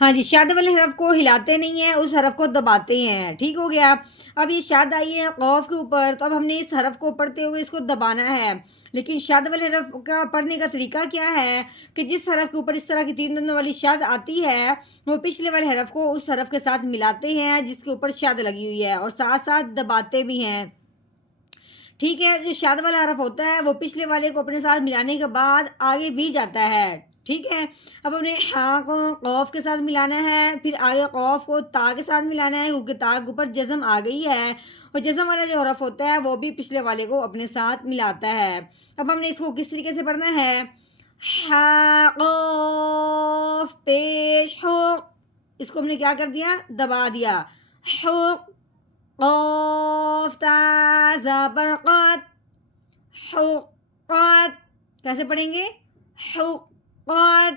ہاں جی، شد والے حرف کو ہلاتے نہیں ہیں، اس حرف کو دباتے ہیں، ٹھیک ہو گیا۔ اب یہ شد آئی ہے قوف کے اوپر، تو اب ہم نے اس حرف کو پڑھتے ہوئے اس کو دبانا ہے، لیکن شد والے حرف کا پڑھنے کا طریقہ کیا ہے کہ جس حرف کے اوپر اس طرح کی تین دندوں والی شد آتی ہے، وہ پچھلے والے حرف کو اس حرف کے ساتھ ملاتے ہیں جس کے اوپر شد لگی ہوئی ہے، اور ساتھ ساتھ دباتے بھی ہیں، ٹھیک ہے۔ جو شاد والا حرف ہوتا ہے وہ پچھلے والے کو اپنے ساتھ ملانے کے بعد آگے بھی جاتا ہے، ٹھیک ہے۔ اب ہم نے ہاں کو قوف کے ساتھ ملانا ہے، پھر آگے قوف کو تا کے ساتھ ملانا ہے کیونکہ تا کے اوپر جزم آ گئی ہے، اور جزم والا جو حرف ہوتا ہے وہ بھی پچھلے والے کو اپنے ساتھ ملاتا ہے۔ اب ہم نے اس کو کس طریقے سے پڑھنا ہے؟ ہا قوف پیش حق، اس کو ہم نے کیا کر دیا؟ دبا دیا۔ حق قاف تا زبر قات، حقات، کیسے پڑھیں گے؟ حقات،